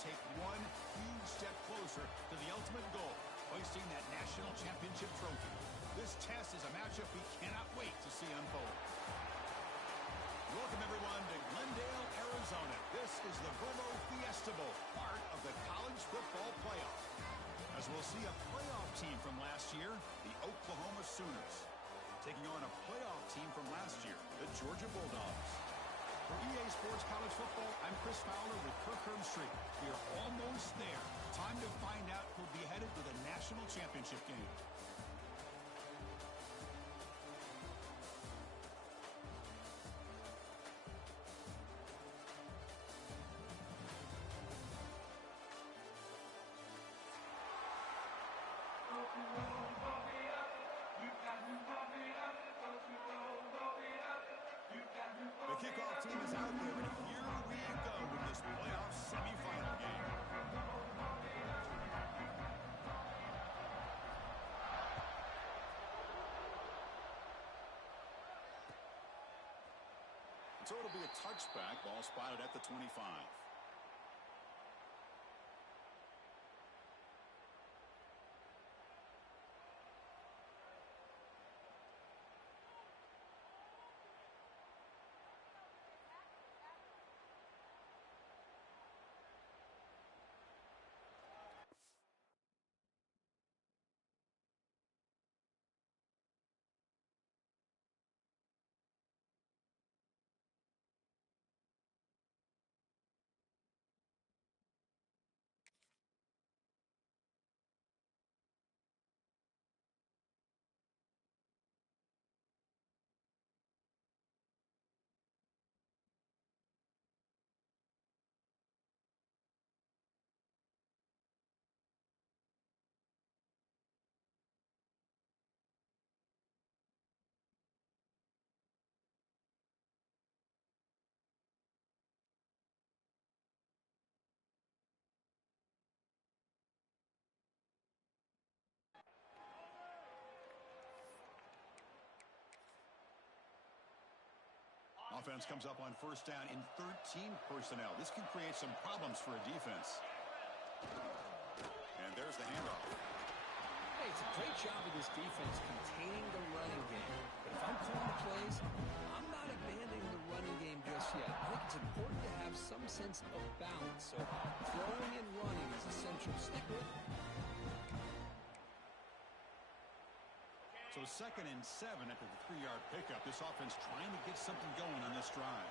take one huge step closer to the ultimate goal, hoisting that national championship trophy. This test is a matchup we cannot wait to see unfold. Welcome, everyone, to Glendale, Arizona. This is the Bobo Fiesta Bowl, part of the college football playoff. As we'll see a playoff team from last year, the Oklahoma Sooners, taking on a playoff team from last year, the Georgia Bulldogs. For EA Sports College Football, I'm Chris Fowler with Kirk Herbstreit. We are almost there. Time to find out who'll be headed to the national championship game. The kickoff team is out there, and here we go with this playoff semifinal game. So it'll be a touchback, ball spotted at the 25. Offense comes up on first down in 13 personnel. This can create some problems for a defense. And there's the handoff. Hey, it's a great job of this defense containing the running game. But if I'm calling the plays, I'm not abandoning the running game just yet. I think it's important to have some sense of balance. So throwing and running is essential. Stick with it. So 2nd and 7 after the 3-yard pickup. This offense trying to get something going on this drive.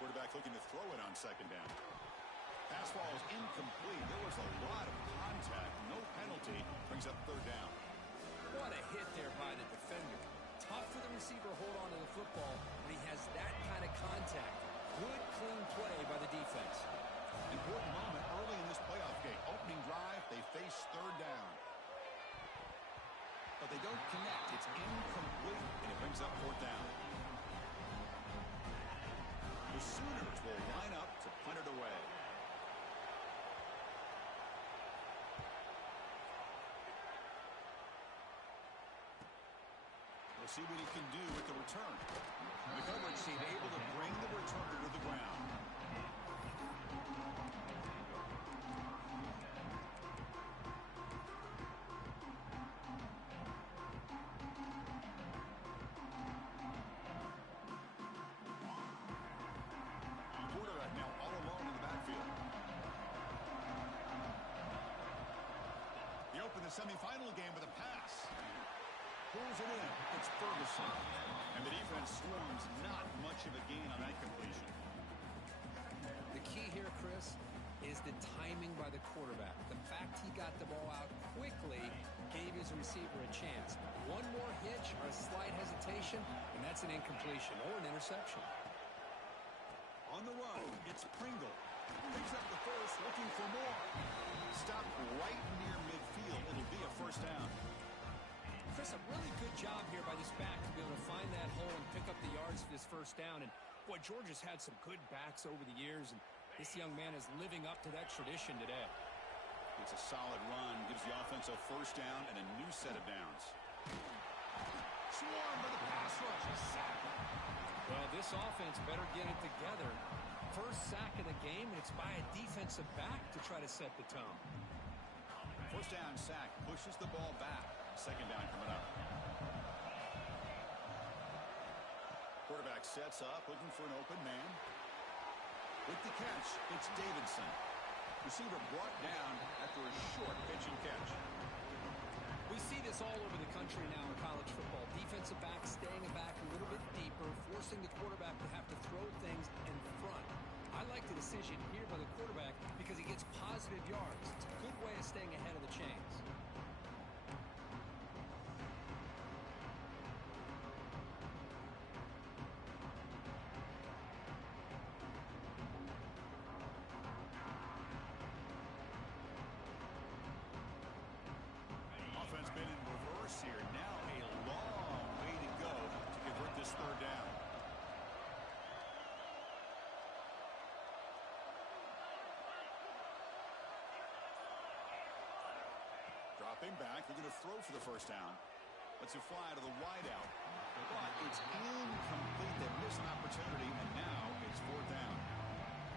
Quarterback looking to throw it on 2nd down. Pass ball is incomplete. There was a lot of contact. No penalty. Brings up 3rd down. What a hit there by the defender. Tough for the receiver to hold on to the football when he has that kind of contact. Good, clean play by the defense. Important moment early in this playoff game. Opening drive, they face 3rd down. But they don't connect. It's incomplete, and it brings up 4th down. The Sooners will line up to punt it away. We'll see what he can do with the return. The coverage team able to bring the returner to the ground. Semi-final game with a pass. Pulls it in. It's Ferguson. And the defense swarms not much of a gain on that completion. The key here, Chris, is the timing by the quarterback. The fact he got the ball out quickly gave his receiver a chance. One more hitch or a slight hesitation, and that's an incompletion or an interception. On the run, it's Pringle. Picks up the first, looking for more. Stopped right near midfield. It'll be a 1st down. Chris, a really good job here by this back to be able to find that hole and pick up the yards for this 1st down. And, boy, Georgia's had some good backs over the years, and this young man is living up to that tradition today. It's a solid run. Gives the offense a 1st down and a new set of downs. Swarmed by the pass rush. A sack. Well, this offense better get it together. First sack of the game, and it's by a defensive back to try to set the tone. First down sack pushes the ball back. Second down coming up. Quarterback sets up, looking for an open man. With the catch, it's Davidson. Receiver brought down after a short pitch and catch. We see this all over the country now in college football. Defensive backs staying back a little bit deeper, forcing the quarterback to have to throw things in front. I like the decision here by the quarterback because he gets positive yards. It's a good way of staying ahead of the chains. Offense been in reverse here. Now a long way to go to convert this third down. Dropping back, they're going to throw for the first down. Let's it fly to the wideout. But it's incomplete. They missed an opportunity, and now it's fourth down.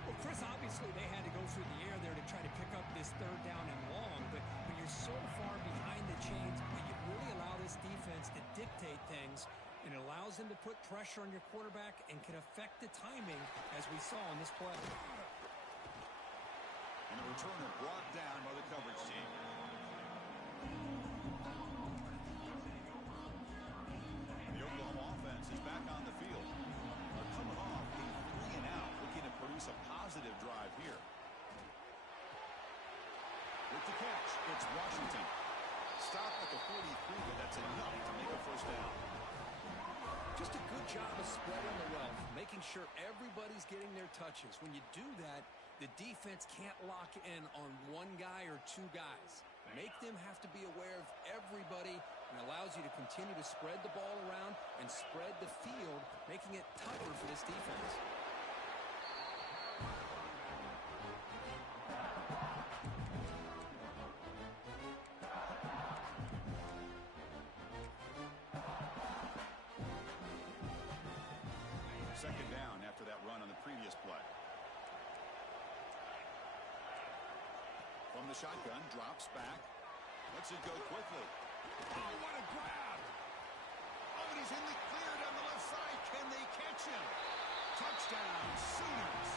Well, Chris, obviously they had to go through the air there to try to pick up this third down and long, but when you're so far behind the chains, you really allow this defense to dictate things, and it allows them to put pressure on your quarterback and can affect the timing, as we saw in this play. And the returner brought down by the coverage team. The Oklahoma offense is back on the field. They're coming off a 3-and-out, looking to produce a positive drive here. With the catch, it's Washington. Stop at the 43, but that's enough to make a first down. Just a good job of spreading the wealth, making sure everybody's getting their touches. When you do that, the defense can't lock in on one guy or two guys. Make them have to be aware of everybody, and allows you to continue to spread the ball around and spread the field, making it tougher for this defense. Second down after that run on the previous play. From the shotgun, drops back. Lets it go quickly. Oh, what a grab! Oh, and he's in the clear down the left side. Can they catch him? Touchdown, Sooners,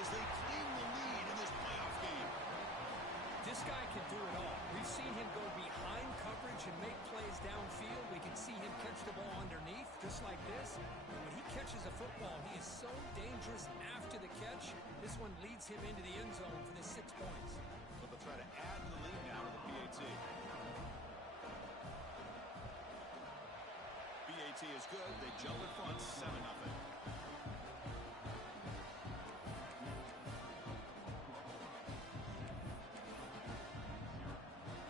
as they claim the lead in this playoff game. This guy can do it all. We've seen him go behind coverage and make plays downfield. We can see him catch the ball underneath, just like this. And when he catches a football, he is so dangerous after the catch. This one leads him into the end zone for the 6 points. But they'll try to add to the lead now to the PAT. PAT is good. They jump in front, 7-0.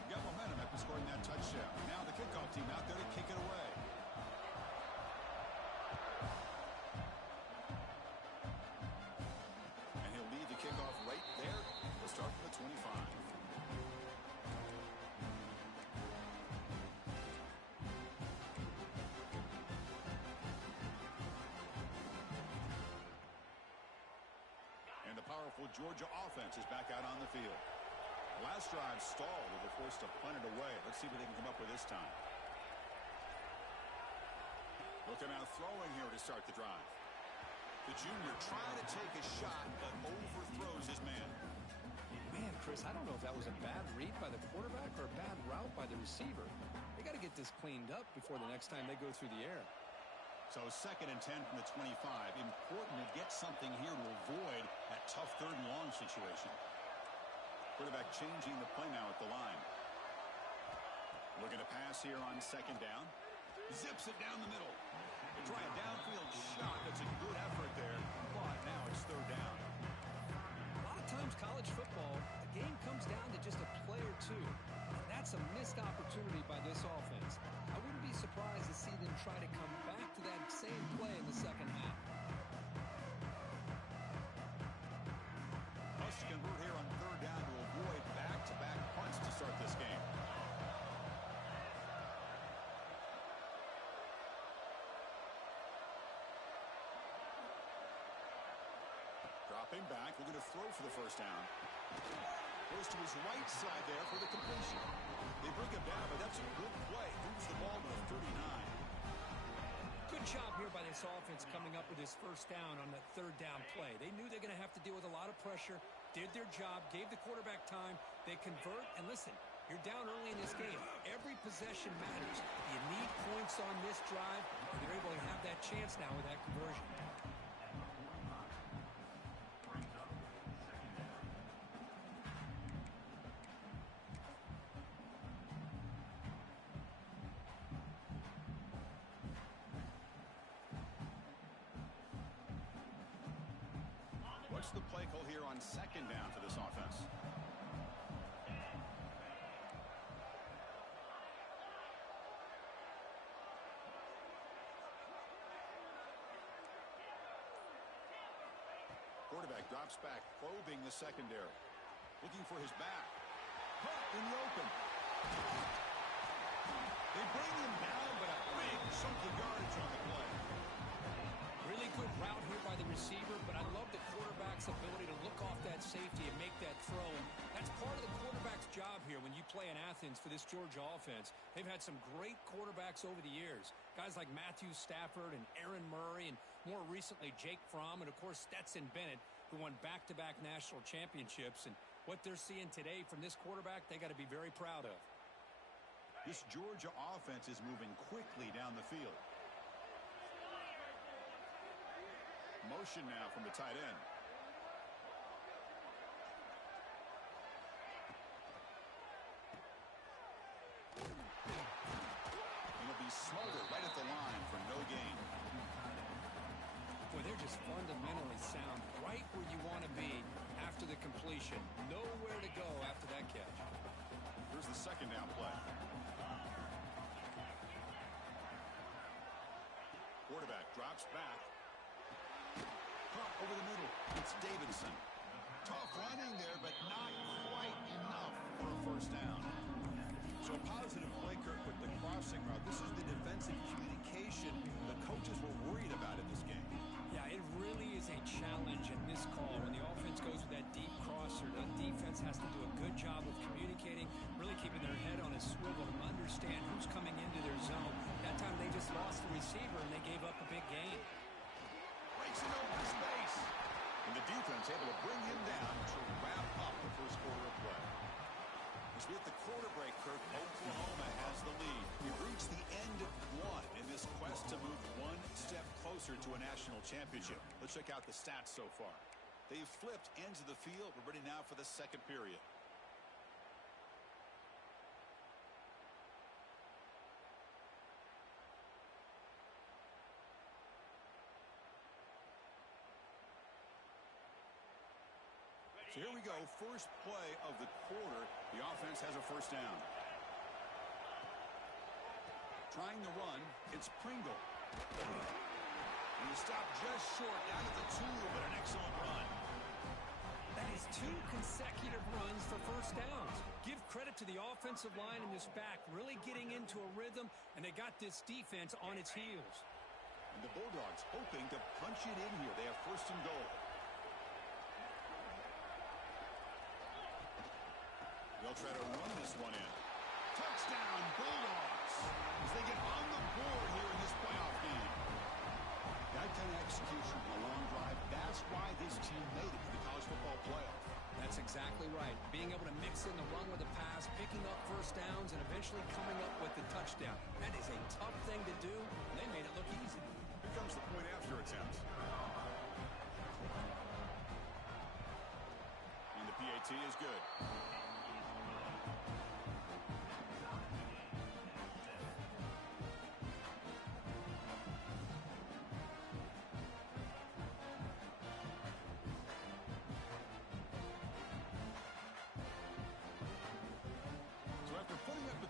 Got momentum after scoring that touchdown. Now the kickoff team out there to kick it away. And he'll lead the kickoff right there. We'll start from the 25. And the powerful Georgia offense is back out on the field. The last drive stalled. They were forced to punt it away. Let's see what they can come up with this time. Looking out throwing here to start the drive. The junior trying to take a shot, but overthrows his man. Man, Chris, I don't know if that was a bad read by the quarterback or a bad route by the receiver. They got to get this cleaned up before the next time they go through the air. So 2nd and 10 from the 25. Important to get something here to avoid that tough 3rd and long situation. Quarterback changing the play now at the line. Looking to pass here on 2nd down. Zips it down the middle. They try a downfield shot. That's a good effort there. But now it's 3rd down. A lot of times college football, the game comes down to just a play or two. And that's a missed opportunity by this offense. I wouldn't be surprised to see them try to come back to that same play in the second half. Must convert here on 3rd down to avoid back-to-back punts to start this game. Stepping back, we're going to throw for the first down. Goes to his right side there for the completion. They bring him down, but that's a good play. Moves the ball to the 39. Good job here by this offense coming up with his first down on that third down play. They knew they're going to have to deal with a lot of pressure, did their job, gave the quarterback time. They convert, and listen, you're down early in this game. Every possession matters. You need points on this drive, and they're able to have that chance now with that conversion. What's the play call here on second down for this offense? Quarterback drops back, probing the secondary. Looking for his back. Caught in the open. They bring him down, but a big chunk of yardage on the play. Really good route here by the receiver, but I love the quarterback's ability to look off that safety and make that throw. And that's part of the quarterback's job here when you play in Athens for this Georgia offense. They've had some great quarterbacks over the years. Guys like Matthew Stafford and Aaron Murray, and more recently Jake Fromm, and of course Stetson Bennett, who won back-to-back national championships. And what they're seeing today from this quarterback, they got to be very proud of. This Georgia offense is moving quickly down the field. Motion now from the tight end. It'll be smothered right at the line for no gain. Boy, they're just fundamentally sound right where you want to be after the completion. Nowhere to go after that catch. Here's the second down play. Quarterback drops back. Caught over the middle. It's Davidson. Tough running there, but not quite enough for a first down. So positive play, Kirk, with the crossing route. This is the defensive communication the coaches were worried about in this game. Yeah, it really is a challenge in this call. When the offense goes with that deep crosser, the defense has to do a good job of communicating, really keeping their head on a swivel to understand who's coming into their zone. That time they just lost the receiver and they gave up a big gain. Breaks it over space. And the defense able to bring him down to wrap up the first quarter of play. As we hit the quarter break, Kirk, Oklahoma has the lead. We've reached the end of one in this quest to move one step closer to a national championship. Let's check out the stats so far. They've flipped ends of the field. We're ready now for the second period. So here we go, first play of the quarter. The offense has a first down. Trying to run, it's Pringle. And he stopped just short, down at the 2, but an excellent run. That is 2 consecutive runs for first downs. Give credit to the offensive line in this back, really getting into a rhythm, and they got this defense on its heels. And the Bulldogs hoping to punch it in here. They have first and goal. They'll try to run this one in. Touchdown, Bulldogs, as they get on the board here in this playoff game. That kind of execution on a long drive, that's why this team made it to the college football playoff. That's exactly right. Being able to mix in the run with the pass, picking up first downs, and eventually coming up with the touchdown. That is a tough thing to do, and they made it look easy. Here comes the point after attempt. And the PAT is good.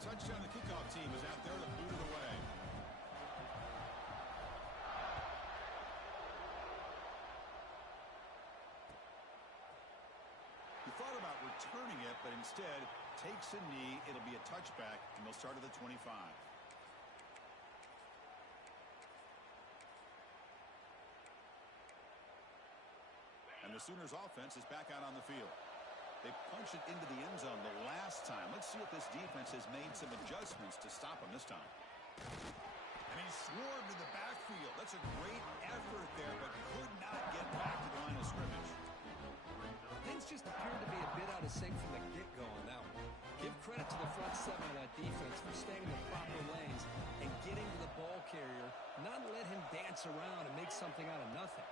Touchdown, the kickoff team is out there to boot it away. He thought about returning it, but instead takes a knee. It'll be a touchback, and they'll start at the 25. And And the Sooners offense is back out on the field. They punched it into the end zone the last time. Let's see if this defense has made some adjustments to stop him this time. And he swarmed in the backfield. That's a great effort there, but could not get back to the line of scrimmage. Things just appeared to be a bit out of sync from the get-go on that one. Give credit to the front seven of that defense for staying in the proper lanes and getting to the ball carrier, not let him dance around and make something out of nothing.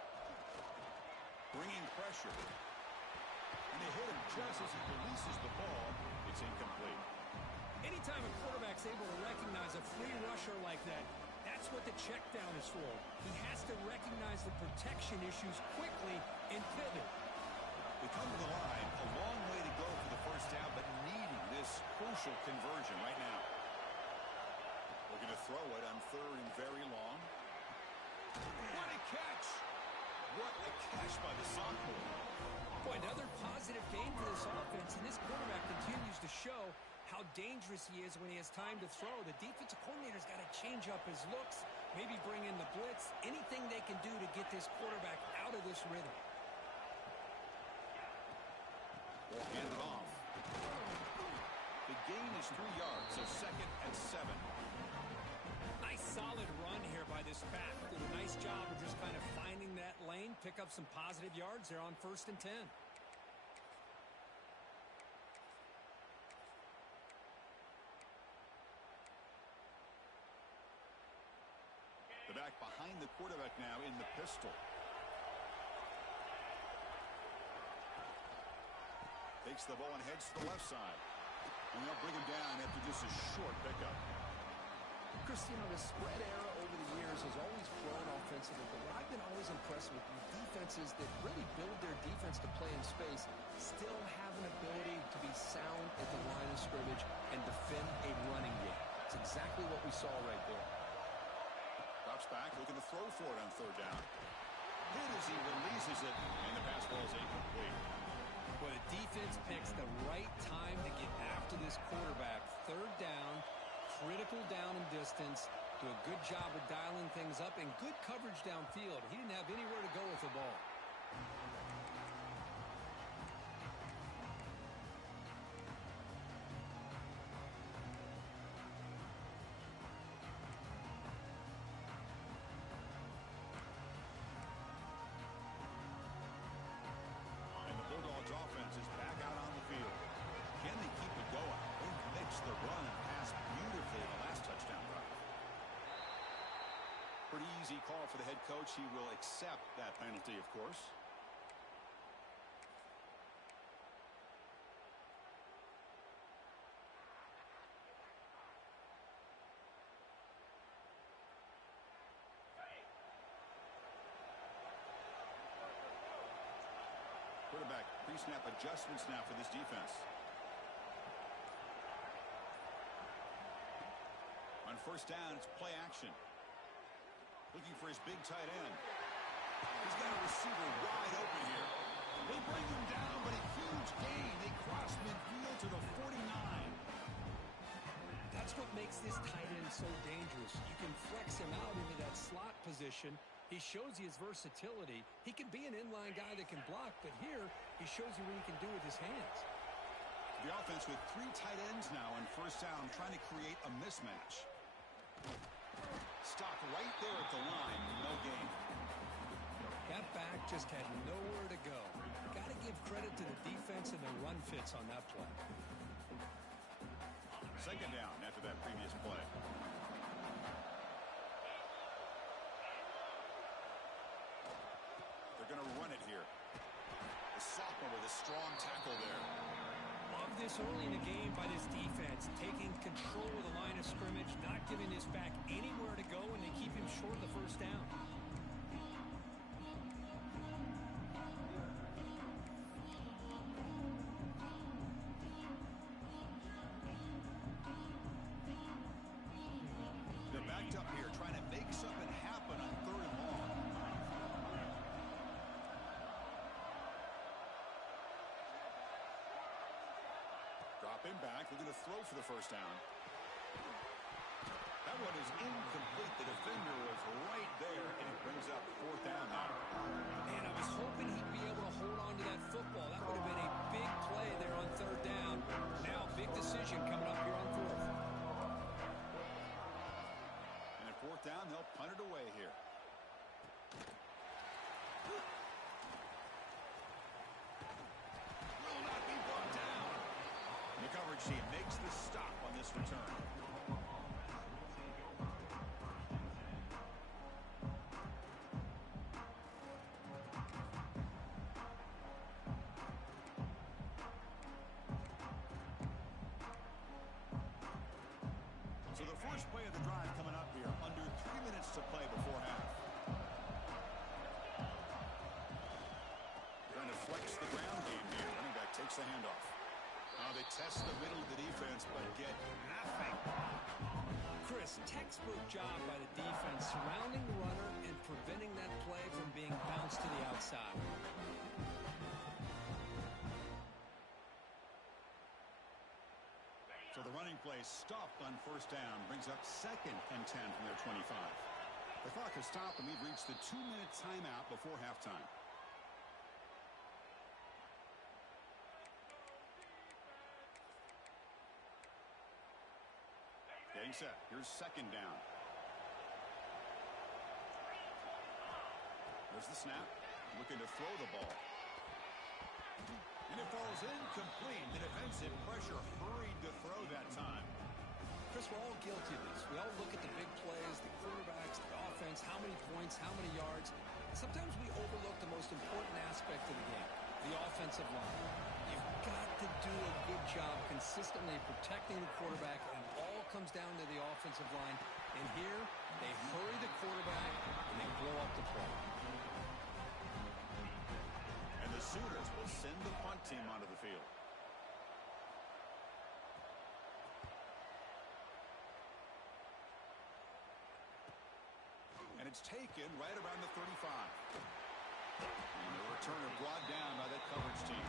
Bringing pressure. And they hit him just as he releases the ball. It's incomplete. Anytime a quarterback's able to recognize a free rusher like that, that's what the check down is for. He has to recognize the protection issues quickly and pivot. We come to the line, a long way to go for the first down, but needing this crucial conversion right now. We're going to throw it on third and very long. What a catch! What a catch by the sophomore. Boy, another positive game for this offense, and this quarterback continues to show how dangerous he is when he has time to throw. The defensive coordinator's got to change up his looks, maybe bring in the blitz, anything they can do to get this quarterback out of this rhythm. They'll hand it off. The gain is 3 yards, so 2nd and 7. Nice solid run here by this back. Did a nice job of just kind of finding that lane, pick up some positive yards there on 1st and 10. The back behind the quarterback now in the pistol. Takes the ball and heads to the left side. And they'll bring him down after just a short pickup. Cristiano, the spread era over the years has always grown offensively, but what I've been always impressed with defenses that really build their defense to play in space still have an ability to be sound at the line of scrimmage and defend a running game. It's exactly what we saw right there. Drops back, looking to throw for it on 3rd down. Hit as he releases it, and the pass ball is incomplete. Well, the defense picks the right time to get after this quarterback. 3rd down, critical down and distance. Do a good job of dialing things up and good coverage downfield. He didn't have anywhere to go with the ball. And the Bulldogs offense is back out on the field. Can they keep it going? They mixed the run and pass beautifully in the last touchdown drive. Pretty easy call for the head coach. He will accept that penalty, of course. Quarterback pre-snap adjustments now for this defense. On 1st down, it's play action. Looking for his big tight end. He's got a receiver wide open here. They bring him down, but a huge gain. They cross midfield to the 49. That's what makes this tight end so dangerous. You can flex him out into that slot position. He shows you his versatility. He can be an inline guy that can block, but here he shows you what he can do with his hands. The offense with 3 tight ends now on 1st down, trying to create a mismatch. Stop right there at the line. No gain. That back just had nowhere to go. Got to give credit to the defense and their run fits on that play. 2nd down after that previous play. They're going to run it here. The sophomore with a strong tackle there. Love this early in the game by this defense, taking control of the line of scrimmage, not giving this back anywhere to go, and they keep him short of the 1st down. They're backed up here, trying to make something happen on 3rd and long. Drop him back. They're going to throw for the 1st down. That one is incomplete. The defender was right there, and it brings up fourth down now. Man, I was hoping he'd be able to hold on to that football. That would have been a big play there on third down. Now, big decision coming up here on fourth. And at fourth down, they'll punt it away here. Will not be brought down. The coverage team makes the stop on this return. So the first play of the drive coming up here. Under 3 minutes to play before half. Trying to flex the ground game here. Running back takes the handoff. They test the middle of the defense, but get nothing. Chris, textbook job by the defense surrounding the runner and preventing that play from being bounced to the outside. So the running play stopped on first down, brings up 2nd and 10 from their 25. The clock has stopped, and we've reached the 2-minute timeout before halftime. Getting set. Here's 2nd down. There's the snap. Looking to throw the ball. And it falls incomplete. The defensive pressure hurried to throw that time. Chris, we're all guilty of this. We all look at the big plays, the quarterbacks, the offense, how many points, how many yards. Sometimes we overlook the most important aspect of the game, the offensive line. You've got to do a good job consistently protecting the quarterback, and it all comes down to the offensive line. And here, they hurry the quarterback, and they blow up the play. And the Sooners will send the punt team onto the field. And it's taken right around the 35. And the returner brought down by that coverage team.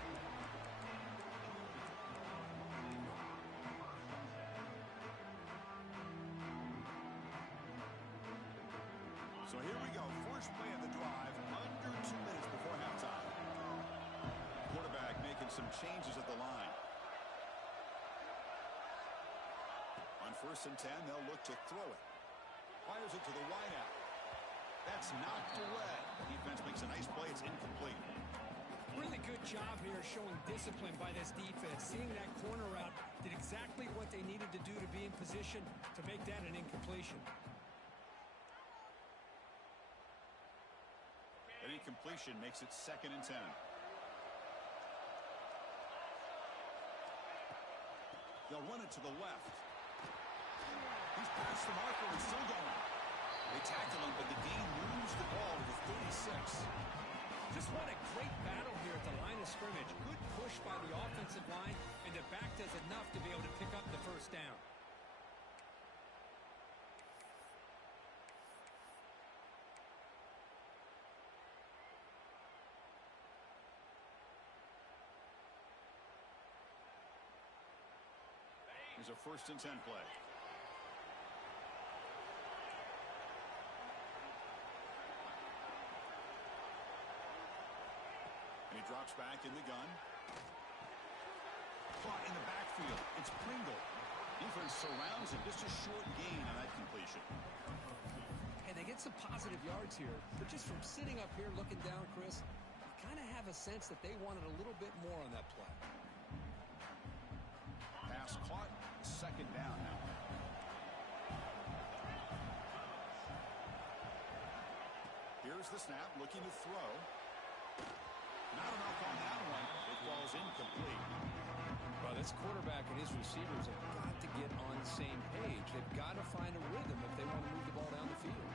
So here we go. First play of the drive, under 2 minutes before halftime. Quarterback making some changes at the line. On 1st and 10, they'll look to throw it. Fires it to the wideout. That's knocked away. The defense makes a nice play. It's incomplete. Really good job here showing discipline by this defense. Seeing that corner route did exactly what they needed to do to be in position to make that an incompletion. An incompletion makes it 2nd and 10. They'll run it to the left. He's past the marker and still going. They tackle him, but the Dean moves the ball to the 36. Just what a great battle here at the line of scrimmage. Good push by the offensive line, and the back does enough to be able to pick up the first down. Here's a 1st and 10 play. And he drops back in the gun. Caught in the backfield. It's Pringle. Defense surrounds him. Just a short gain on that completion. Hey, they get some positive yards here, but just from sitting up here looking down, Chris, I kind of have a sense that they wanted a little bit more on that play. Pass caught. 2nd down now. Here's the snap. Looking to throw. Not enough on that one. It falls incomplete. Well, this quarterback and his receivers have got to get on the same page. They've got to find a rhythm if they want to move the ball down the field.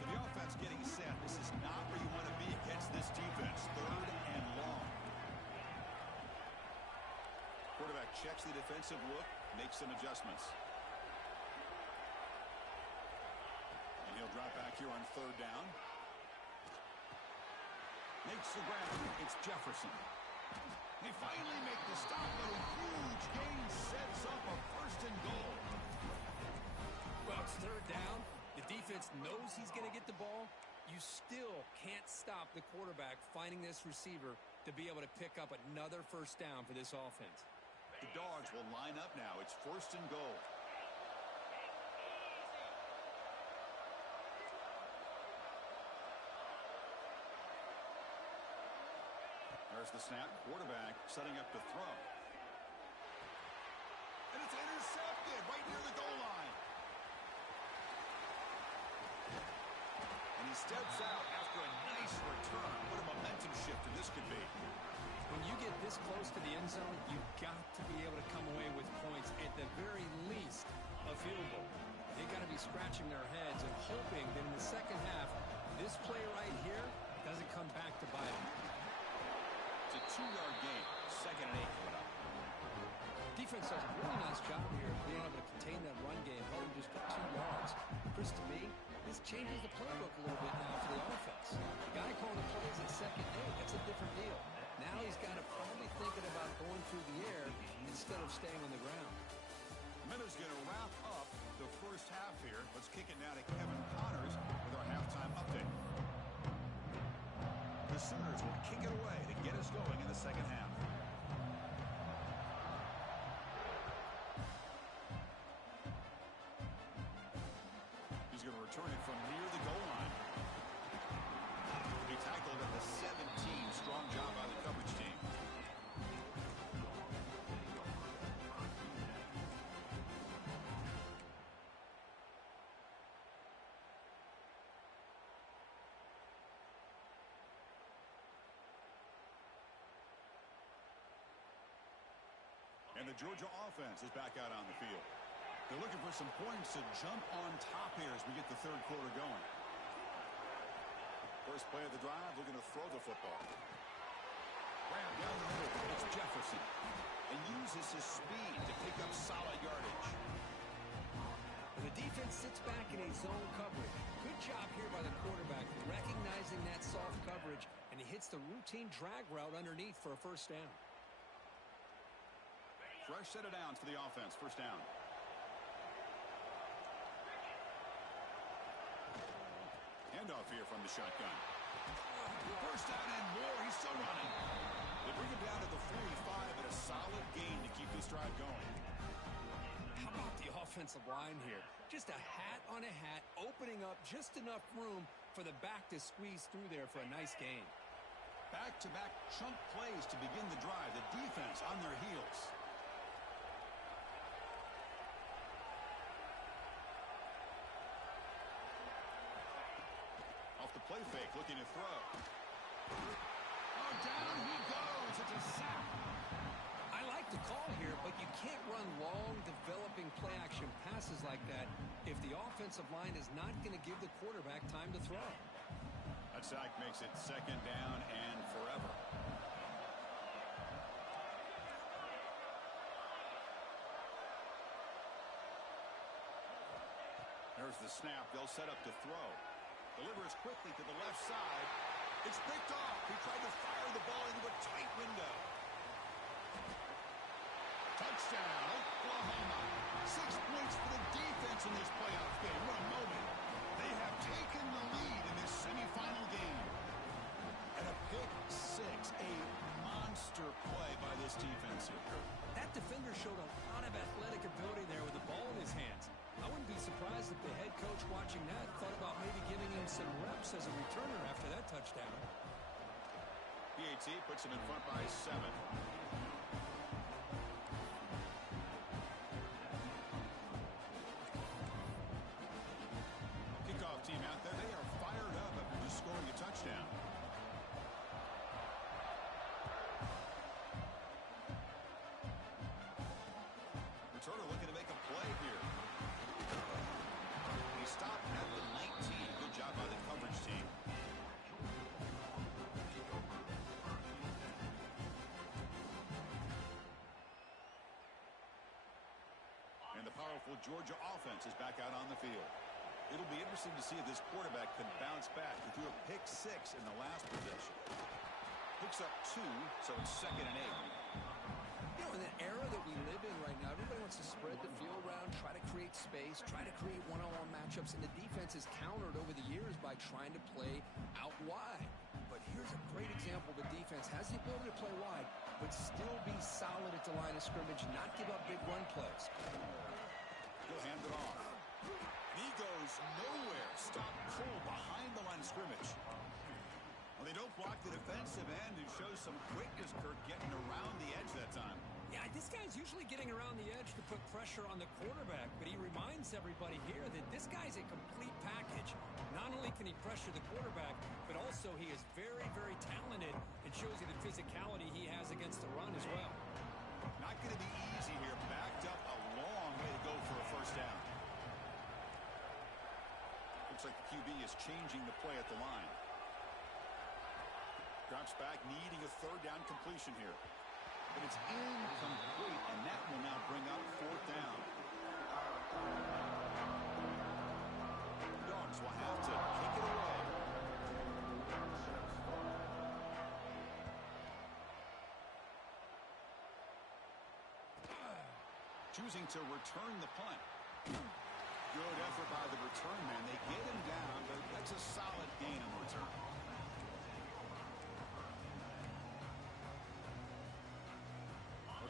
So the offense getting set. This is not where you want to be against this defense. 3rd and long. Quarterback checks the defensive look, makes some adjustments. And he'll drop back here on 3rd down. Makes the ground. It's Jefferson. They finally make the stop, but a huge gain sets up a first and goal. Well, it's third down. The defense knows he's going to get the ball. You still can't stop the quarterback finding this receiver to be able to pick up another first down for this offense. The Dogs will line up now. It's first and goal. There's the snap. Quarterback setting up to throw. And it's intercepted right near the goal line. And he steps out after a nice return. What a momentum shifter this could be. When you get this close to the end zone, you've got to be able to come away with points, at the very least, a field goal. They've got to be scratching their heads and hoping that in the second half, this play right here doesn't come back to bite them. It's a 2-yard gain. Second and 8 coming up. Defense does a really nice job here of being able to contain that run game, held him just for 2 yards. Chris, to me, this changes the playbook a little bit now for the offense. The guy calling the plays at second and 8, that's a different deal. Now he's got to probably thinking about going through the air instead of staying on the ground. Minutes going to wrap up the first half here. Let's kick it now to Kevin Connors with our halftime update. The Sooners will kick it away to get us going in the second half. He's going to return it from near the goal line. He tackled at the 17. Strong job by the coverage team. And the Georgia offense is back out on the field. They're looking for some points to jump on top here as we get the third quarter going. First play of the drive, looking to throw the football. Ram down the middle. It's Jefferson. And uses his speed to pick up solid yardage. And the defense sits back in a zone coverage. Good job here by the quarterback, recognizing that soft coverage, and he hits the routine drag route underneath for a first down. Fresh set of downs for the offense. First down. Handoff here from the shotgun. First down and more. He's still running. They bring him down to the 45 and a solid gain to keep this drive going. How about the offensive line here? Just a hat on a hat, opening up just enough room for the back to squeeze through there for a nice gain. Back-to-back chunk plays to begin the drive. The defense on their heels. Off the play fake, looking to throw. Oh, down he goes. It's a sack. I like the call here, but you can't run long, developing play-action passes like that if the offensive line is not going to give the quarterback time to throw. That sack makes it second down and forever. There's the snap. They'll set up to throw. Delivers quickly to the left side. It's picked off. He tried to fire the ball into a tight window. Touchdown, Oklahoma. 6 points for the defense in this playoff game. What a moment. They have taken the lead in this semifinal game. And a pick six, a monster play by this defense here. That defender showed a lot of athletic ability there with the ball in his hands. I wouldn't be surprised if the head coach watching that thought about maybe giving him some reps as a returner after that touchdown. PAT puts him in front by 7. Kickoff team out there. They are fired up after just scoring a touchdown. Returner looking to make a play here. He stopped at the 19. Good job by the coverage team. And the powerful Georgia offense is back out on the field. It'll be interesting to see if this quarterback can bounce back. He threw a pick 6 in the last possession. He'll picks up 2, so it's 2nd and 8. You know, in the era that we live in right now, everybody wants to spread the field around, try to create space, try to create one-on-one matchups, and the defense has countered over the years by trying to play out wide. But here's a great example. The defense has the ability to play wide, but still be solid at the line of scrimmage, not give up big run plays. He'll hand it off. He goes nowhere. Stop cold behind the line of scrimmage. Well, they don't block the defensive end, who shows some quickness, Kirk, getting around the edge that time. Yeah, this guy's usually getting around the edge to put pressure on the quarterback, but he reminds everybody here that this guy's a complete package. Not only can he pressure the quarterback, but also he is very, very talented. It shows you the physicality he has against the run as well. Not going to be easy here. Backed up a long way to go for a first down. Looks like the QB is changing the play at the line. Drops back, needing a 3rd down completion here. But it's incomplete, and that will now bring up 4th down. Dogs will have to kick it away. Choosing to return the punt. Good effort by the return man. They get him down, but that's a solid gain on the return.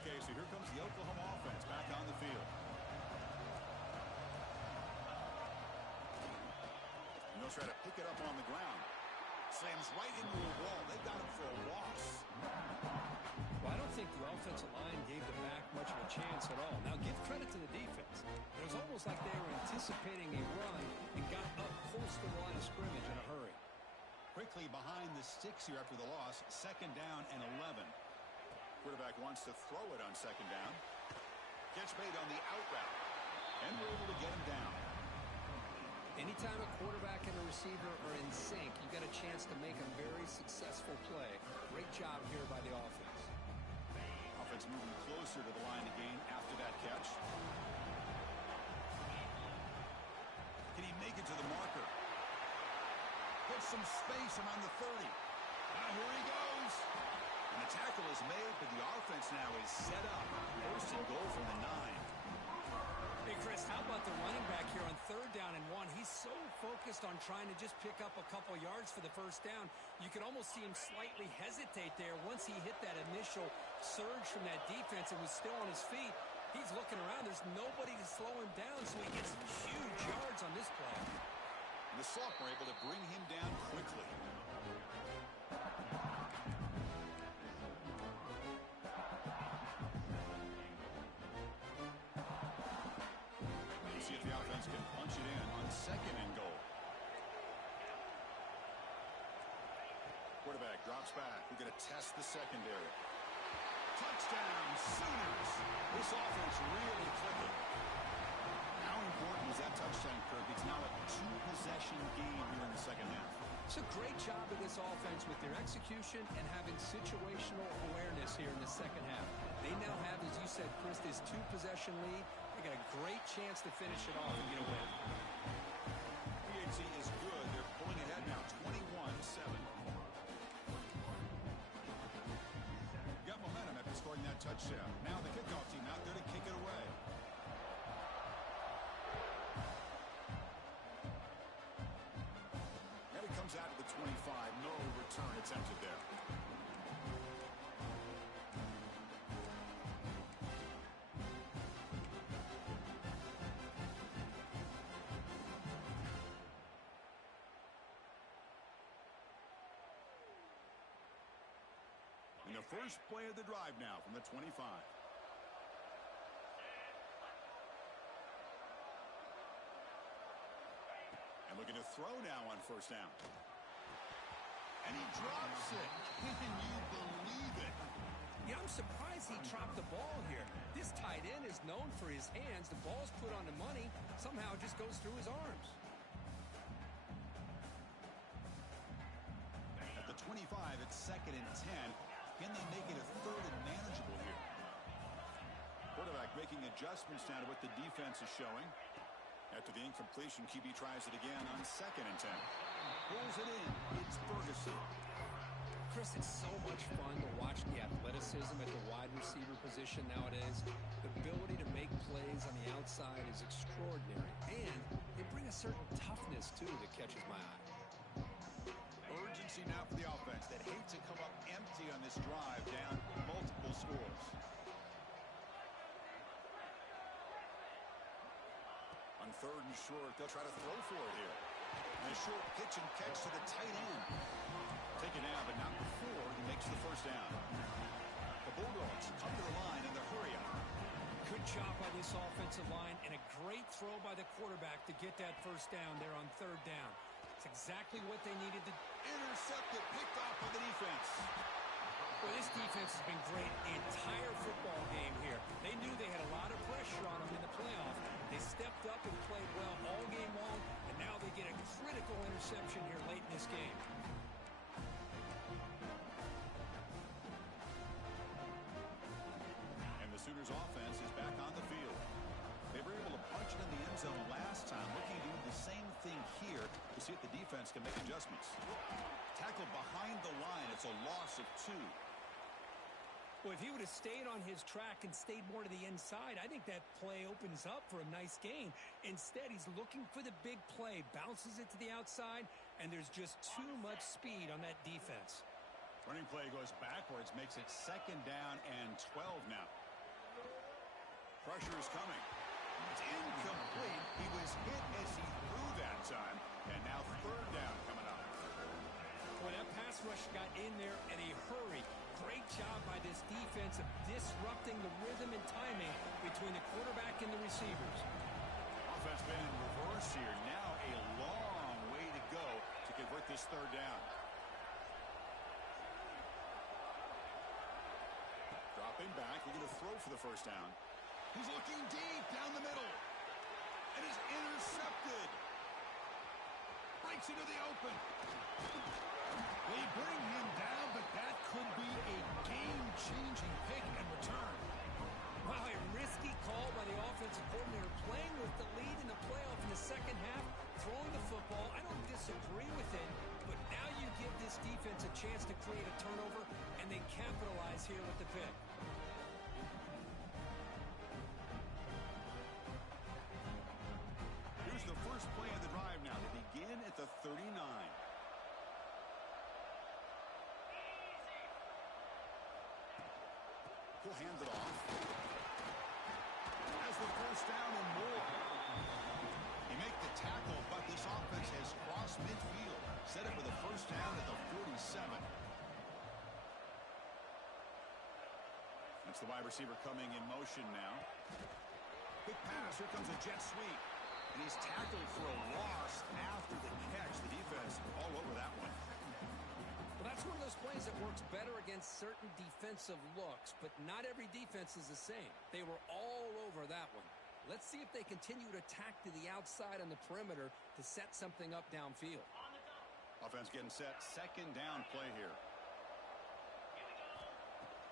Okay, so here comes the Oklahoma offense back on the field. And they'll try to pick it up on the ground. Slams right into a wall. They got him for a loss. Well, I don't think the offensive line gave the back much of a chance at all. Now, give credit to the defense. It was almost like they were anticipating a run and got up close to the line of scrimmage in a hurry. Quickly behind the sticks here after the loss. 2nd down and 11. Quarterback wants to throw it on 2nd down. Catch made on the out route. And we're able to get him down. Anytime a quarterback and a receiver are in sync, you got a chance to make a very successful play. Great job here by the offense. Offense moving closer to the line again after that catch. Can he make it to the marker? Put some space around the 30. Here he goes. And the tackle is made, but the offense now is set up. 1st and goal from the 9. Hey, Chris, how about the running back here on 3rd down and 1? He's so focused on trying to just pick up a couple yards for the first down. You could almost see him slightly hesitate there once he hit that initial surge from that defense and was still on his feet. He's looking around. There's nobody to slow him down, so he gets huge yards on this play. And the sophomore able to bring him down quickly. See if the offense can punch it in on 2nd and goal. Quarterback drops back. We're going to test the secondary. Touchdown, Sooners. This offense really clicking. How important was that touchdown, Kirk? It's now a 2-possession game here in the 2nd half. It's a great job of this offense with their execution and having situational awareness here in the 2nd half. They now have, as you said, Chris, this 2-possession lead. They got a great chance to finish it off and get a win. PHC is good. They're pulling ahead now, 21-7. Got momentum after scoring that touchdown. Now the kickoff team out there to kick it away. And it comes out to the 25. No return attempted there. And the first play of the drive now from the 25. And looking to throw now on 1st down. And he drops it. Can you believe it? Yeah, I'm surprised he dropped the ball here. This tight end is known for his hands. The ball's put on the money. Somehow it just goes through his arms. At the 25, it's 2nd and 10. Can they make it a 3rd and manageable here? Quarterback making adjustments now to what the defense is showing. After the incompletion, QB tries it again on 2nd and 10. Pulls it in. It's Ferguson. Chris, it's so much receiver position nowadays. The ability to make plays on the outside is extraordinary, and they bring a certain toughness, too, that catches my eye. Urgency now for the offense that hate to come up empty on this drive, down multiple scores. On 3rd and short, they'll try to throw for it here. And a short pitch and catch to the tight end. Taken out, but not before he makes the first down. The Bulldogs come to the line in the hurry-up. Good job by this offensive line, and a great throw by the quarterback to get that first down there on 3rd down. It's exactly what they needed to. Intercepted, picked off by the defense. Well, this defense has been great the entire football game here. They knew they had a lot of pressure on them in the playoff. They stepped up and played well all game long, and now they get a critical interception here late in this game. And the Sooners offense is back on the field. They were able to punch it in the end zone last time, looking to do the same thing here to see if the defense can make adjustments. Tackled behind the line, it's a loss of 2. Well, if he would have stayed on his track and stayed more to the inside, I think that play opens up for a nice gain. Instead, he's looking for the big play, bounces it to the outside, and there's just too much speed on that defense. Running play goes backwards, makes it 2nd down and 12 now. Pressure is coming. It's incomplete. He was hit as he threw that time, and now 3rd down coming up. Boy, that pass rush got in there in a hurry. Great job by this defense of disrupting the rhythm and timing between the quarterback and the receivers. Offense been in reverse here. Now a long way to go to convert this 3rd down. Dropping back, looking to throw for the first down. He's looking deep down the middle. And he's intercepted. Breaks into the open. They bring him down, but that could be a game-changing pick and return. Wow, a risky call by the offensive coordinator, playing with the lead in the playoff in the second half, throwing the football. I don't disagree with it, but now you give this defense a chance to create a turnover and then capitalize here with the pick. Here's the first play of the drive now to begin at the 39. He'll hand it off. Has the first down and more. He make the tackle, but this offense has crossed midfield. Set up with a first down at the 47. That's the wide receiver coming in motion now. Big pass. Here comes a jet sweep. And he's tackled for a loss after the catch. The defense all over that one. Well, that's one of those plays that works better against certain defensive looks, but not every defense is the same. They were all over that one. Let's see if they continue to attack to the outside on the perimeter to set something up downfield. Offense getting set. 2nd down play here.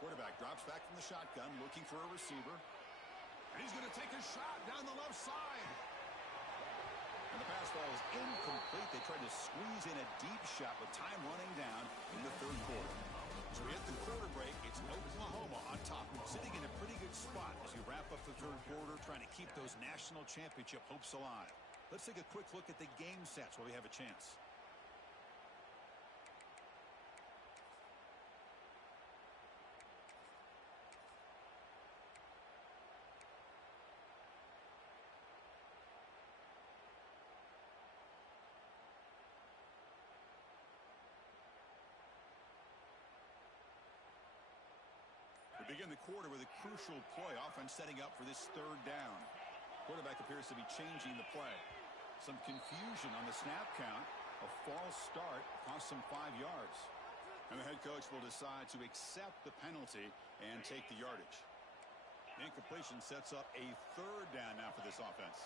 Quarterback drops back from the shotgun, looking for a receiver. And he's going to take a shot down the left side. And the pass ball is incomplete. They tried to squeeze in a deep shot with time running down in the 3rd quarter. So we hit the quarter break. It's Oklahoma on top, sitting in a pretty good spot as we wrap up the 3rd quarter, trying to keep those national championship hopes alive. Let's take a quick look at the game sets while we have a chance. We begin the quarter with a crucial play. Offense setting up for this 3rd down. Quarterback appears to be changing the play. Some confusion on the snap count. A false start cost them 5 yards. And the head coach will decide to accept the penalty and take the yardage. The incompletion sets up a 3rd down now for this offense.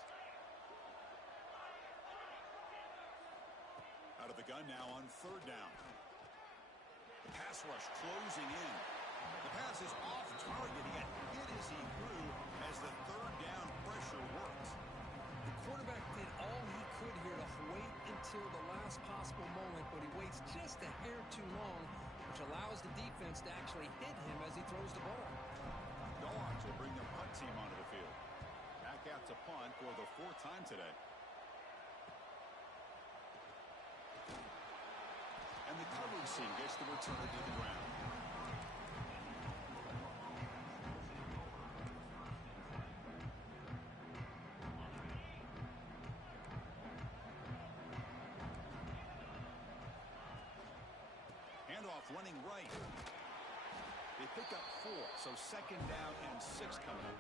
Out of the gun now on 3rd down. The pass rush closing in. The pass is off target. He got hit as he grew as the 3rd down pressure worked. The quarterback did all he could here to wait until the last possible moment, but he waits just a hair too long, which allows the defense to actually hit him as he throws the ball. Dogs will bring the punt team onto the field. Back out to punt for the 4th time today. And the coverage team gets the returner to the ground. Handoff running right. They pick up 4, so 2nd down and 6 coming up.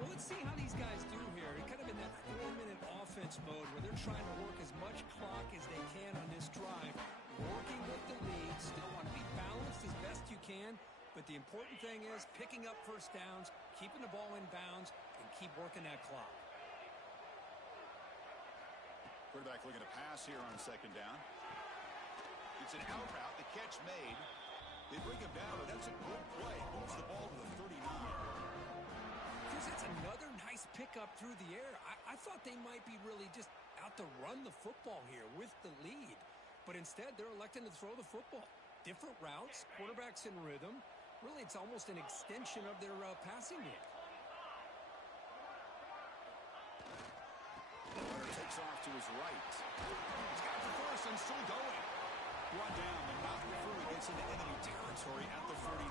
Well, let's see how these guys do here. They're kind of in that 4-minute offense mode where they're trying to work as much clock as they can on this drive. Working with the lead. Still want to be balanced as best you can. But the important thing is picking up first downs, keeping the ball in bounds, and keep working that clock. Quarterback looking to pass here on 2nd down. It's an out route. The catch made. They bring him down, but that's a good play. Moves the ball to the 39. Because it's another nice pickup through the air. I thought they might be really just out to run the football here with the lead. But instead, they're electing to throw the football. Different routes, quarterbacks in rhythm. Really, it's almost an extension of their passing game. The runner takes off to his right. He's got the first and still going. Run down, but not before he gets into enemy territory at the 49.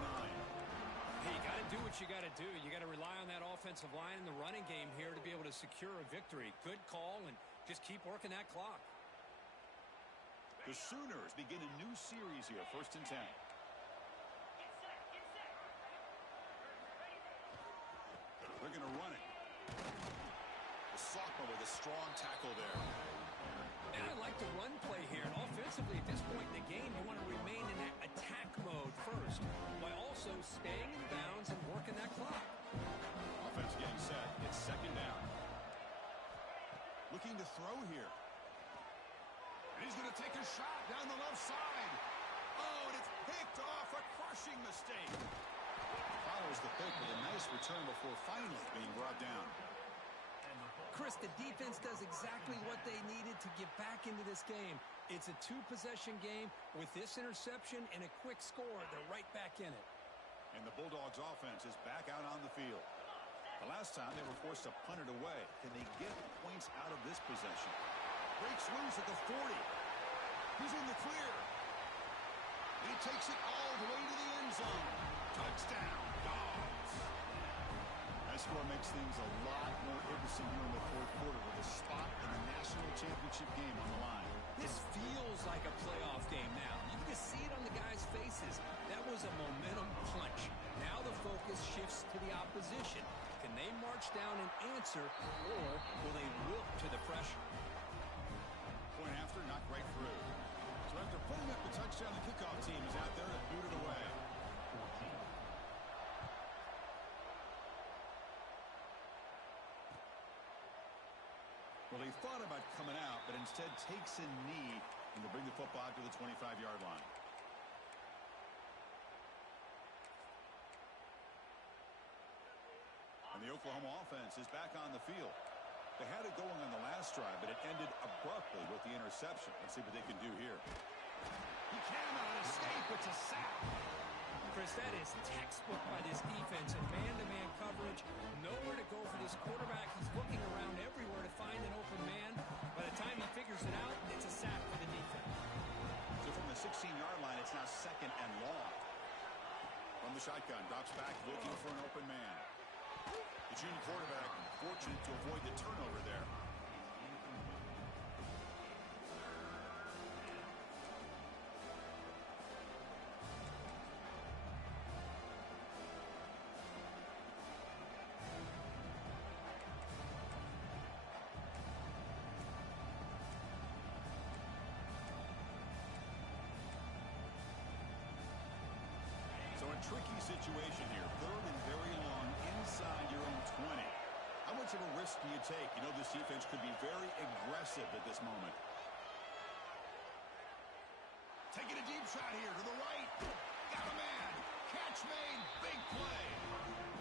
Hey, you got to do what you got to do. You got to rely on that offensive line in the running game here to be able to secure a victory. Good call, and just keep working that clock. The Sooners begin a new series here, 1st and 10. They're going to run it. The sophomore with a strong tackle there. And I like the run play here. And offensively, at this point in the game, you want to remain in that attack mode first, while also staying in bounds and working that clock. Offense getting set. It's 2nd down. Looking to throw here. And he's going to take a shot down the left side. Oh, and it's picked off. A crushing mistake. Follows the pick with a nice return before finally being brought down. Chris, the defense does exactly what they needed to get back into this game. It's a 2-possession game. With this interception and a quick score, they're right back in it. And the Bulldogs offense is back out on the field. The last time they were forced to punt it away. Can they get points out of this possession? Breaks loose at the 40. He's in the clear. He takes it all the way to the end zone. Touchdown, Dogs. That score makes things a lot more interesting here in the 4th quarter with a spot in the national championship game on the line. This feels like a playoff game now. You can just see it on the guys' faces. That was a momentum punch. Now the focus shifts to the opposition. Can they march down and answer, or will they wilt to the pressure? Point after, knocked right through. So after putting up the touchdown, the kickoff team is out there to boot it away. Well, he thought about coming out, but instead takes a knee and will bring the football out to the 25-yard line. And the Oklahoma offense is back on the field. They had it going on the last drive, but it ended abruptly with the interception. Let's see what they can do here. He cannot escape. It's a sack. Chris, that is textbook by this defense in man-to-man coverage. Nowhere to go for this quarterback. He's looking around everywhere to find an open man. By the time he figures it out, it's a sack for the defense. So from the 16-yard line, it's now 2nd and long. From the shotgun, drops back looking for an open man. The junior quarterback fortunate to avoid the turnover there. So a tricky situation here. 3rd and very long inside your own 20. How much of a risk do you take? You know this defense could be very aggressive at this moment. Taking a deep shot here to the right. Got a man. Catch made. Big play.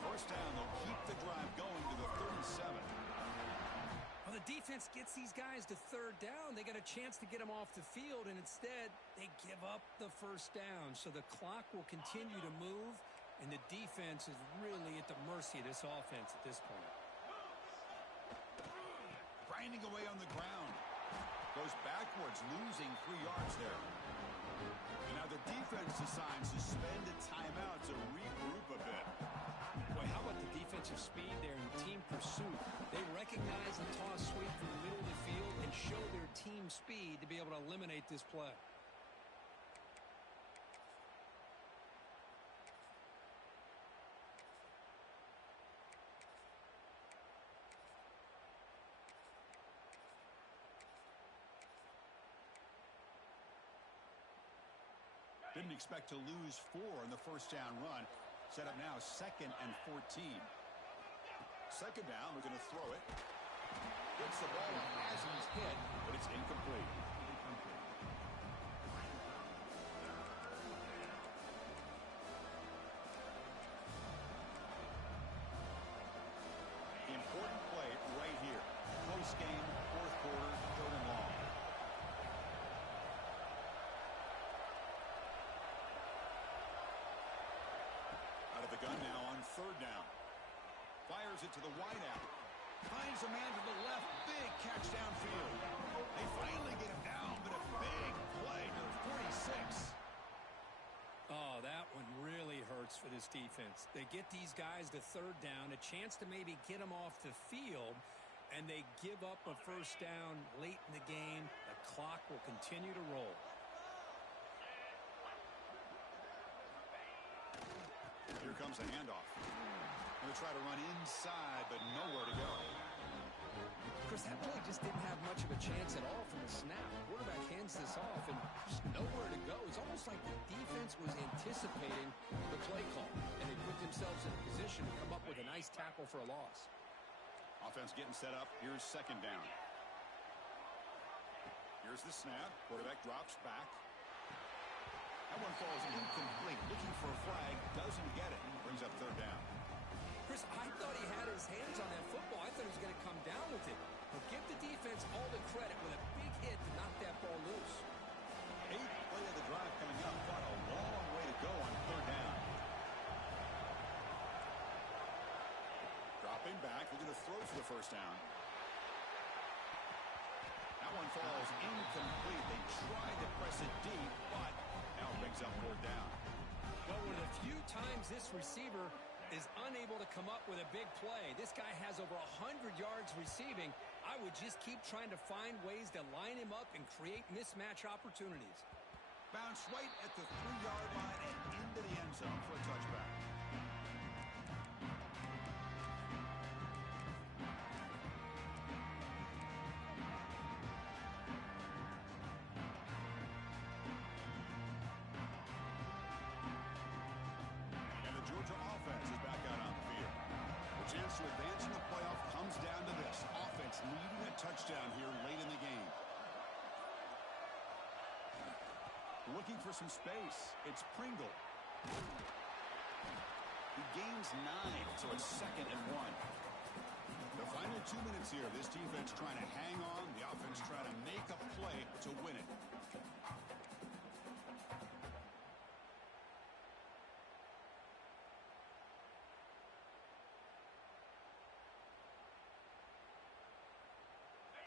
First down, they'll keep the drive going to the 37. Well, the defense gets these guys to 3rd down. They got a chance to get them off the field, and instead they give up the first down. So the clock will continue to move, And the defense is really at the mercy of this offense at this point. Grinding away on the ground. Goes backwards, losing 3 yards there. And now the defense decides to spend a timeout to regroup a bit. Boy, how about the defensive speed there in team pursuit? They recognize the toss sweep from the middle of the field and show their team speed to be able to eliminate this play. Didn't expect to lose 4 in the first down run. Set up now 2nd and 14. Second down, we're going to throw it. Gets the ball up as he's hit, but it's incomplete. Important play right here. Close game, 4th quarter, 3rd and long. Out of the gun now on 3rd down. Fires it to the wideout. Finds a man to the left. Big catch downfield. They finally get him down, but a big play to 46. Oh, that one really hurts for this defense. They get these guys to 3rd down, a chance to maybe get them off the field, and they give up a 1st down late in the game. The clock will continue to roll. Here comes a handoff. Going to try to run inside, but nowhere to go. Chris, that play just didn't have much of a chance at all from the snap. Quarterback hands this off, and just nowhere to go. It's almost like the defense was anticipating the play call, and they put themselves in a position to come up with a nice tackle for a loss. Offense getting set up. Here's 2nd down. Here's the snap. Quarterback drops back. That one falls incomplete. Looking for a flag. Doesn't get it. Brings up 3rd down. Chris, I thought he had his hands on that football. I thought he was going to come down with it. But give the defense all the credit with a big hit to knock that ball loose. 8th play of the drive coming up. But a long way to go on 3rd down. Dropping back. They're going to throw for the 1st down. That one falls incomplete. They tried to press it deep, but now it brings up 4th down. Well, one of the few times this receiver is unable to come up with a big play. This guy has over 100 yards receiving. I would just keep trying to find ways to line him up and create mismatch opportunities. Bounce right at the 3-yard line and into the end zone for a touchback. To advance in the playoff comes down to this. Offense needing a touchdown here late in the game. Looking for some space. It's Pringle. He gains 9, so it's 2nd and 1. The final 2 minutes here. This defense trying to hang on. The offense trying to make a play to win it.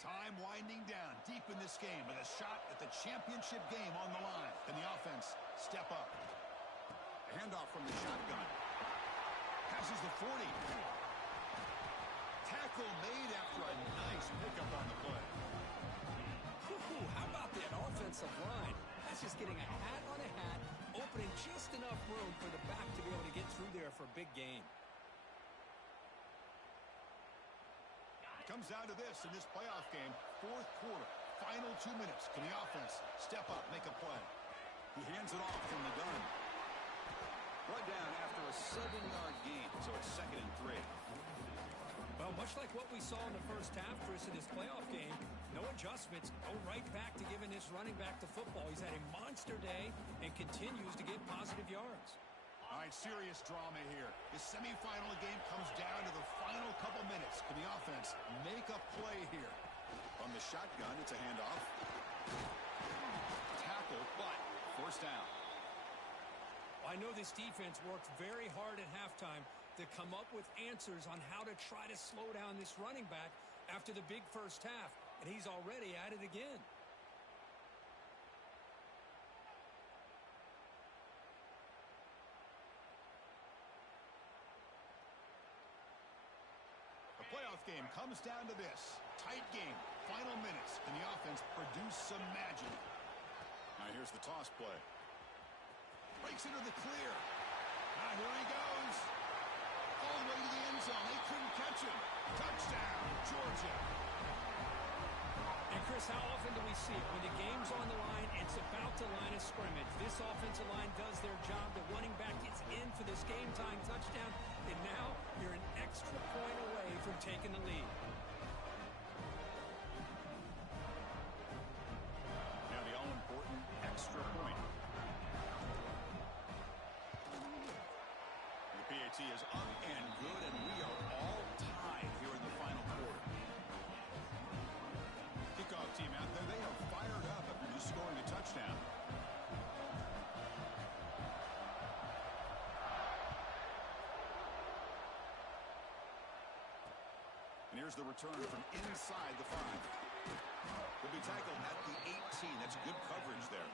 Time winding down deep in this game with a shot at the championship game on the line. Can the offense step up? A handoff from the shotgun. Passes the 40. Tackle made after a nice pickup on the play. How about that offensive line? That's just getting a hat on a hat, opening just enough room for the back to be able to get through there for a big gain. Comes down to this in this playoff game. 4th quarter. Final 2 minutes. Can the offense step up, make a play? He hands it off from the gun. Brought down after a 7-yard gain, so it's 2nd and 3. Well, much like what we saw in the first half, Chris, in this playoff game, no adjustments. Go right back to giving this running back the football. He's had a monster day and continues to get positive yards. All right, serious drama here. The semifinal game comes down to the final couple minutes. Can the offense make a play here? From the shotgun, it's a handoff. Tackle, but 1st down. I know this defense worked very hard at halftime to come up with answers on how to try to slow down this running back after the big first half, and he's already at it again. The playoff game comes down to this. Tight game, final minutes. Can the offense produce some magic? Now here's the toss play. Breaks into the clear. Now here he goes. All the way to the end zone. They couldn't catch him. Touchdown, Georgia. And Chris, how often do we see it? When the game's on the line, it's about the line of scrimmage. This offensive line does their job. The running back gets in for this game-time touchdown. And now you're an extra point away from taking the lead. Now the all-important extra point. The PAT is up and good, and we are all tied here in the final quarter. Kickoff team out there, they are fired up after just scoring a touchdown. And here's the return from inside the 5. He'll be tackled at the 18. That's good coverage there.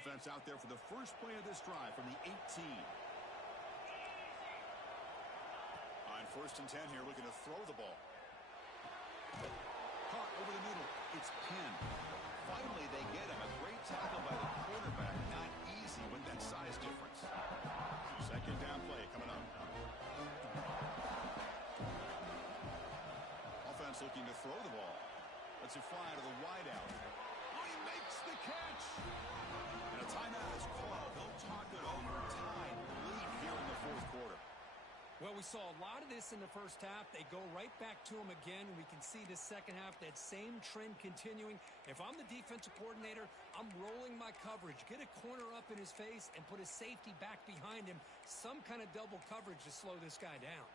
Offense out there for the first play of this drive from the 18. On 1st and 10 here, looking to throw the ball. Caught over the middle. It's pinned. Finally, they get him. A great tackle by the quarterback. Not easy with that size difference. Second down play coming up. Offense looking to throw the ball. Lets it fly to the wideout. Oh, he makes the catch. And a timeout is called. They'll talk it over. Tied late here in the 4th quarter. Well, we saw a lot of this in the first half. They go right back to him again. We can see the second half, that same trend continuing. If I'm the defensive coordinator, I'm rolling my coverage. Get a corner up in his face and put a safety back behind him. Some kind of double coverage to slow this guy down.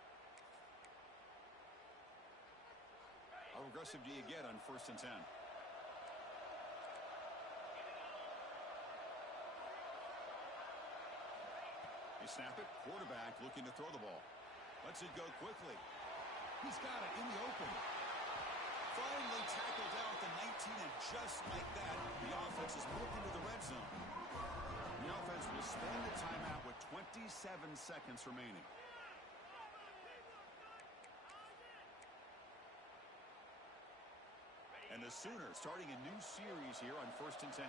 How aggressive do you get on 1st and 10? They snap it. Quarterback looking to throw the ball. Lets it go quickly. He's got it in the open. Finally tackled down at the 19, and just like that, the offense is moved into the red zone. The offense will spend the timeout with 27 seconds remaining. And the Sooners starting a new series here on 1st and 10.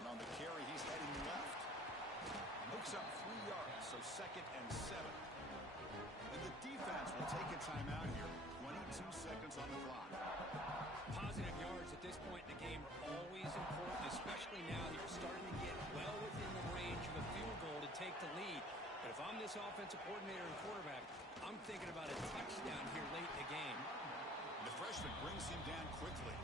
And on the carry, he's heading left. Hooks up 3 yards, so 2nd and 7. And the defense will take a timeout here. 22 seconds on the clock. Positive yards at this point in the game are always important, especially now that you're starting to get well within the range of a field goal to take the lead. But if I'm this offensive coordinator and quarterback, I'm thinking about a touchdown here late in the game. The freshman brings him down quickly.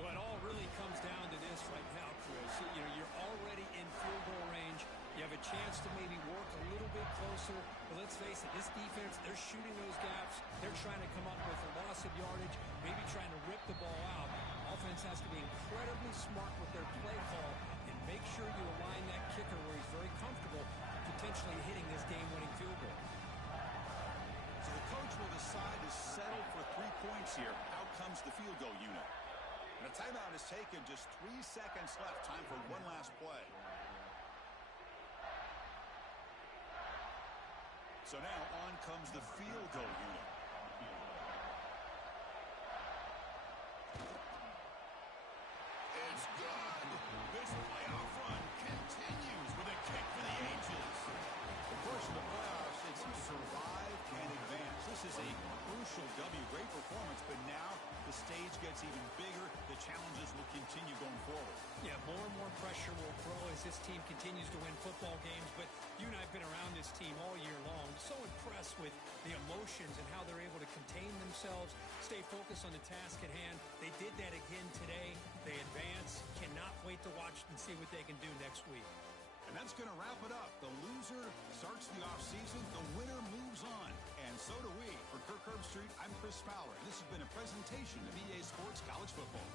Well, it all really comes down to this right now, Chris. You know, you're already in field goal range. You have a chance to maybe work a little bit closer. But let's face it, this defense, they're shooting those gaps. They're trying to come up with a loss of yardage, maybe trying to rip the ball out. Offense has to be incredibly smart with their play call and make sure you align that kicker where he's very comfortable potentially hitting this game-winning field goal. So the coach will decide to settle for 3 points here. Out comes the field goal unit. And a timeout is taken. Just 3 seconds left. Time for one last play. So now on comes the field goal unit. It's good. This playoff run continues with a kick for the ages. Of course, in the playoffs, it's survive and advance. This is a crucial W. Great performance, but now the stage gets even bigger. The challenges will continue going forward. Yeah, more and more pressure will grow as this team continues to win football games. But you and I have been around this team all year long. So impressed with the emotions and how they're able to contain themselves, stay focused on the task at hand. They did that again today. They advance. Cannot wait to watch and see what they can do next week. And that's going to wrap it up. The loser starts the offseason. The winner moves on. And so do we. For Kirk Herbstreit, I'm Chris Fowler. And this has been a presentation of EA Sports College Football.